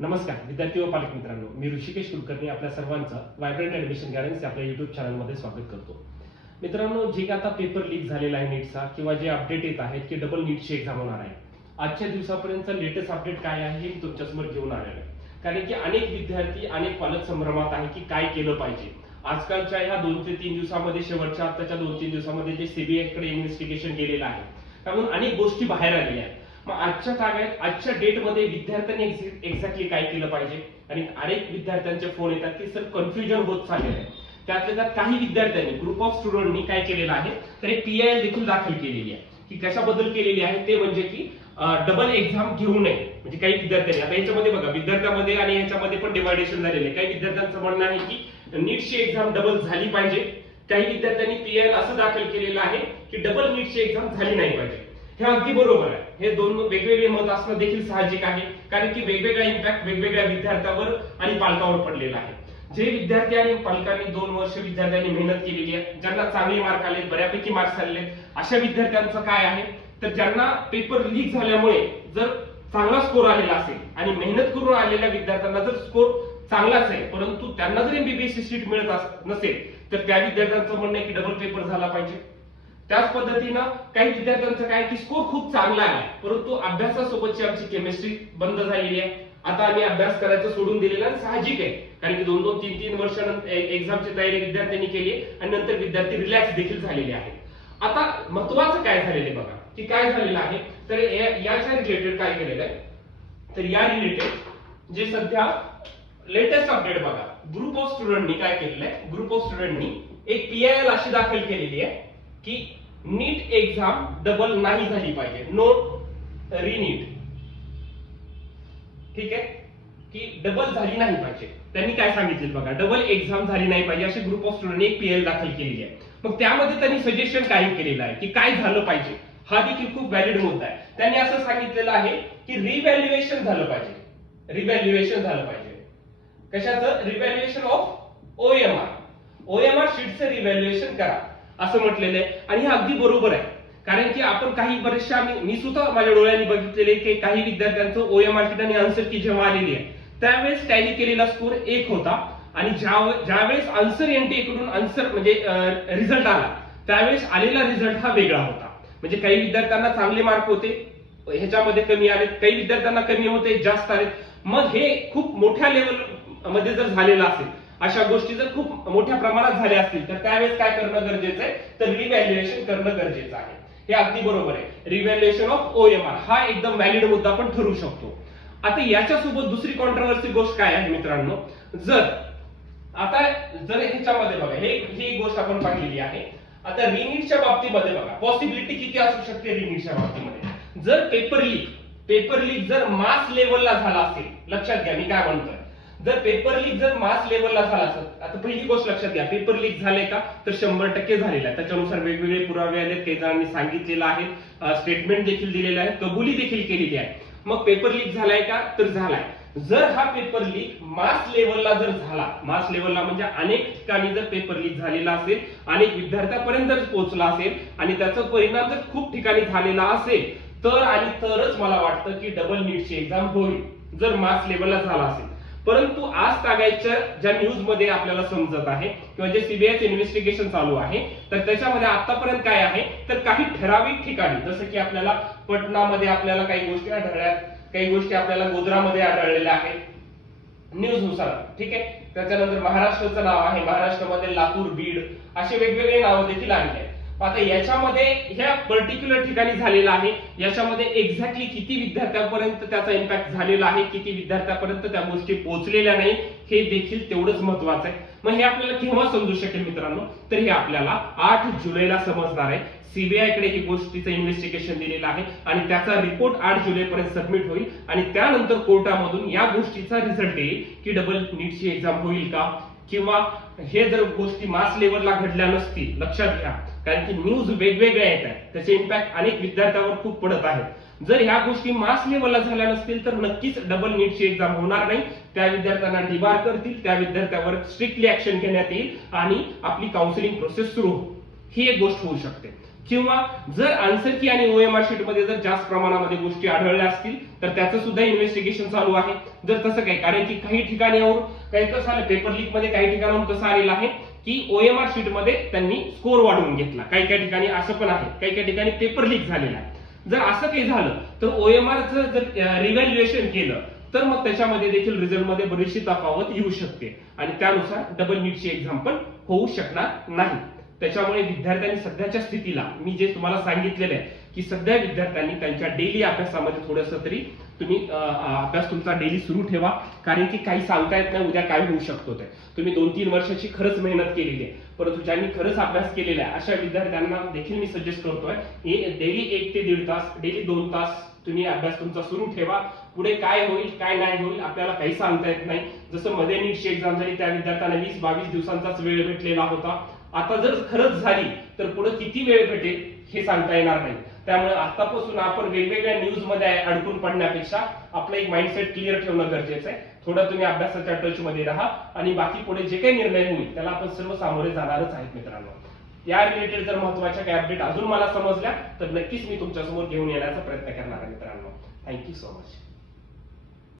नमस्कार विद्यार्थी व पालक मित्रांनो मी ऋषिकेश कुलकर्णी आपल्या सर्वांचं व्हायब्रंट ऍडमिशन गायडन्स आपल्या युट्यूब चॅनलमध्ये स्वागत करतो. मित्रांनो जे काय आता पेपर लीक झालेला आहे नीटचा किंवा जे अपडेट येत आहेत की डबल नीटची एक्झाम होणार आहे. आजच्या दिवसापर्यंत लेटेस्ट अपडेट काय आहे हे मी तुमच्यासमोर घेऊन आलेलो आहे. कारण की अनेक विद्यार्थी अनेक पालक संभ्रमात आहे की काय केलं पाहिजे. आजकालच्या ह्या दोन ते तीन दिवसामध्ये शेवटच्या आताच्या दोन तीन दिवसामध्ये जे सीबीआयकडे इन्व्हेस्टिगेशन गेलेलं आहे त्यामुळे अनेक गोष्टी बाहेर आलेल्या आहेत. आजच्या ताब्यात आजच्या डेटमध्ये विद्यार्थ्यांनी एक्झॅक्टली काय केलं पाहिजे? आणि अनेक विद्यार्थ्यांचे फोन येतात की सर कन्फ्युजन होत चाललेलं आहे. त्यातल्या त्यात काही विद्यार्थ्यांनी ग्रुप ऑफ स्टुडंटनी काय केलेलं आहे? तर एक पीआयएल देखील दाखल केलेली आहे. की कशाबद्दल केलेली आहे? ते म्हणजे की डबल एक्झाम घेऊ नये. म्हणजे काही विद्यार्थ्यांनी आता याच्यामध्ये बघा विद्यार्थ्यामध्ये आणि याच्यामध्ये पण डिवायडेशन झालेलं आहे. काही विद्यार्थ्यांचं म्हणणं आहे की नीटची एक्झाम डबल झाली पाहिजे. काही विद्यार्थ्यांनी पीआयएल असं दाखल केलेलं आहे की डबल नीटची एक्झाम झाली नाही पाहिजे. हे अगदी बरोबर आहे. हे दोन वेगवेगळे मत असणं देखील साहजिक आहे कारण की वेगवेगळा इम्पॅक्ट वेगवेगळ्या विद्यार्थ्यावर आणि पालकावर पडलेला आहे. जे विद्यार्थी आणि पालकांनी दोन वर्ष विद्यार्थ्यांनी मेहनत केलेली आहे ज्यांना चांगले मार्क आले बऱ्यापैकी मार्क्स आलेले अशा विद्यार्थ्यांचं काय आहे? तर ज्यांना पेपर लीक झाल्यामुळे जर चांगला स्कोर आलेला असेल आणि मेहनत करून आलेल्या विद्यार्थ्यांना जर स्कोर चांगलाच आहे परंतु त्यांना जर एमबीबीएस सीट मिळत नसेल तर त्या विद्यार्थ्यांचं म्हणणं आहे की डबल पेपर झाला पाहिजे. त्याच पद्धतीनं काही विद्यार्थ्यांचं काय की स्कोर खूप चांगला आहे. परंतु अभ्यासासोबतची आमची केमिस्ट्री बंद झालेली आहे. आता आम्ही अभ्यास करायचं सोडून दिलेलं साहजिक आहे. कारण की दोन दोन तीन तीन वर्ष एक्झामची तयारी विद्यार्थ्यांनी केली आणि नंतर विद्यार्थी रिलॅक्स देखील झालेले आहेत. आता महत्वाचं काय झालेलं बघा. की काय झालेलं आहे? तर या- याच्या रिलेटेड काय केलेलं आहे? तर या रिलेटेड जे सध्या लेटेस्ट अपडेट बघा. ग्रुप ऑफ स्टुडंटनी काय केलेलं आहे? ग्रुप ऑफ स्टुडंटनी एक पीआयएल अशी दाखल केलेली आहे की नीट एक्झाम डबल नाही झाली पाहिजे. नो रिनीट ठीक आहे? की डबल झाली नाही पाहिजे. त्यांनी काय सांगितले बघा डबल एक्झाम झाली नाही पाहिजे असे ग्रुप ऑफ स्टुडंटने एक पीएल दाखल केलेली आहे. मग त्यामध्ये त्यांनी सजेशन काय केलेलं आहे? की काय झालं पाहिजे? हा देखील खूप व्हॅलिड मुद्दा आहे. त्यांनी असं सांगितलेलं आहे की रिव्हॅल्युएशन झालं पाहिजे. रिव्हॅल्युएशन झालं पाहिजे. कशाचं? रिव्हॅल्युएशन ऑफ ओएमआर ओएमआर शीटचं रिव्हॅल्युएशन करा. असं म्हटलेलं आहे. आणि हे अगदी बरोबर आहे. कारण की आपण काही बरेचशा मी सुद्धा माझ्या डोळ्यांनी बघितलेले की काही विद्यार्थ्यांचं ओएम मार्केट आणि आन्सर की जेव्हा आलेली आहे त्यावेळेस टॅली केलेला स्कोर एक होता. आणि ज्या ज्यावेळेस आन्सर एनटी कडून आन्सर म्हणजे रिझल्ट आला त्यावेळेस आलेला रिझल्ट हा वेगळा होता. म्हणजे काही विद्यार्थ्यांना चांगले मार्क होते ह्याच्यामध्ये कमी आले काही विद्यार्थ्यांना कमी होते जास्त आलेत. मग हे खूप मोठ्या लेवलमध्ये जर झालेलं असेल अशा गोष्टी जर खूप मोठ्या प्रमाणात झाल्या असतील तर त्यावेळेस काय करणं गरजेचं आहे? तर रिव्हॅल्युएशन करणं गरजेचं आहे. हे अगदी बरोबर आहे. रिव्हॅल्युएशन ऑफ ओएमआर हा एकदम व्हॅलिड मुद्दा पण ठरू शकतो. आता याच्यासोबत दुसरी कॉन्ट्रोवर्सी गोष्ट काय आहे मित्रांनो? जर आता जर ह्याच्यामध्ये बघा हे ही गोष्ट आपण पाहिलेली आहे. आता रिनीटच्या बाबतीमध्ये बघा पॉसिबिलिटी किती असू शकते रिनीटच्या बाबतीमध्ये? जर पेपर लीक पेपर लीक जर मास लेवलला झाला असेल लक्षात घ्या मी काय म्हणतोय. जर पेपर लीक जर मास लेवलला झाला असेल आता पहिली गोष्ट लक्षात घ्या पेपर लीक झाले का? तर शंभर टक्के झालेला आहे. त्याच्यानुसार वेगवेगळे पुरावे आले काही जणांनी सांगितलेलं आहे स्टेटमेंट देखील दिलेलं आहे कबुली देखील केलेली आहे. मग पेपर लीक झालाय का? तर झालाय. जर हा पेपर लीक मास लेवलला जर झाला मास लेवलला म्हणजे अनेक ठिकाणी जर पेपर लीक झालेला असेल अनेक विद्यार्थ्यापर्यंत पोहोचला असेल आणि त्याचा परिणाम जर खूप ठिकाणी झालेला असेल तर आणि तरच मला वाटतं की डबल नीटची एक्झाम होईल. जर मास लेवलला झाला असेल. परंतु आज तागायच्या ज्या न्यूजमध्ये आपल्याला समजत आहे किंवा जे सीबीआयचं इन्व्हेस्टिगेशन चालू आहे तर त्याच्यामध्ये आतापर्यंत काय आहे तर काही ठराविक ठिकाणी जसं की आपल्याला पटनामध्ये आपल्याला काही गोष्टी आढळल्या काही गोष्टी आपल्याला गोधरामध्ये आढळलेल्या आहेत न्यूजनुसार ठीक आहे? त्याच्यानंतर महाराष्ट्राचं नाव आहे महाराष्ट्रामध्ये लातूर बीड असे वेगवेगळे नावं देखील आणले आहेत. आता याच्यामध्ये ह्या पर्टिक्युलर ठिकाणी झालेलं आहे. याच्यामध्ये एक्झॅक्टली किती विद्यार्थ्यांपर्यंत त्याचा इम्पॅक्ट झालेला आहे किती विद्यार्थ्यांपर्यंत त्या गोष्टी पोहोचलेल्या नाही हे देखील तेवढंच महत्वाचं आहे. मग हे आपल्याला केव्हा समजू शकेल मित्रांनो? तर हे आपल्याला आठ जुलैला समजणार आहे. सीबीआयकडे ही गोष्टीचं इन्व्हेस्टिगेशन दिलेलं आहे आणि त्याचा रिपोर्ट आठ जुलैपर्यंत सबमिट होईल आणि त्यानंतर कोर्टामधून या गोष्टीचा रिझल्ट येईल की डबल नीटची एक्झाम होईल का? किंवा हे जर गोष्टी मास लेवलला घडल्या नसतील लक्षात घ्या. कारण की न्यूज वेगवेगळ्या येत आहेत त्याचे इम्पॅक्ट अनेक विद्यार्थ्यांवर खूप पडत आहेत. जर ह्या गोष्टी मास लेवलला झाल्या नसतील तर नक्कीच डबल नीटची एक्झाम होणार नाही. त्या विद्यार्थ्यांना डिबार करतील त्या विद्यार्थ्यावर स्ट्रिक्टली ऍक्शन घेण्यात येईल आणि आपली काउन्सिलिंग प्रोसेस सुरू ही एक गोष्ट होऊ शकते. किंवा जर आन्सर की आणि ओएमआर शीटमध्ये जर जास्त प्रमाणामध्ये गोष्टी आढळल्या असतील तर त्याचं सुद्धा इन्व्हेस्टिगेशन चालू आहे. जर तसं काही कारण की काही ठिकाणी काही कसं आलं पेपर लीकमध्ये काही ठिकाणाहून कसं आलेलं आहे की ओएमआर शीटमध्ये त्यांनी स्कोर वाढवून घेतला. काही काही ठिकाणी असं पण आहे. काही काही ठिकाणी पेपर लीक झालेला आहे. जर असं काही झालं तर ओएमआरचं जर रिव्हॅल्युएशन केलं तर मग त्याच्यामध्ये देखील रिझल्टमध्ये बरीचशी तफावत येऊ शकते. आणि त्यानुसार डबल नीटची एक्झाम पण होऊ शकणार नाही. त्याच्यामुळे विद्यार्थ्यांनी सध्याच्या स्थितीला मी जे तुम्हाला सांगितलेलं आहे की सध्या विद्यार्थ्यांनी त्यांच्या डेली अभ्यासामध्ये थोडंसं तरी तुम्ही अभ्यास तुमचा डेली सुरू ठेवा. कारण की काही सांगता येत नाही उद्या काय होऊ शकतो ते. तुम्ही दोन तीन वर्षाची खरंच मेहनत केलेली आहे. परंतु ज्यांनी खरंच अभ्यास केलेला आहे अशा विद्यार्थ्यांना देखील मी सजेस्ट करतोय की डेली एक ते दीड तास डेली दोन तास तुम्ही अभ्यास तुमचा सुरू ठेवा. पुढे काय होईल काय नाही होईल आपल्याला काही सांगता येत नाही. जसं मध्ये नीटची एक्झाम झाली त्या विद्यार्थ्यांना वीस बावीस दिवसांचाच वेळ भेटलेला होता. आता जर खरंच झाली तर पुढे किती वेळ भेटेल हे सांगता येणार नाही. त्यामुळे आतापासून आपण वेगवेगळ्या न्यूजमध्ये अडकून पडण्यापेक्षा आपलं एक माइंडसेट क्लिअर ठेवणं गरजेचं आहे. थोडं तुम्ही अभ्यासाच्या टच मध्ये राहा आणि बाकी पुढे जे काही निर्णय होईल त्याला आपण सर्व सामोरे जाणारच आहेत मित्रांनो. या रिलेटेड जर महत्त्वाच्या काही अपडेट अजून मला समजल्या तर नक्कीच मी तुमच्यासमोर घेऊन येण्याचा प्रयत्न करणार आहे मित्रांनो. Thank you so much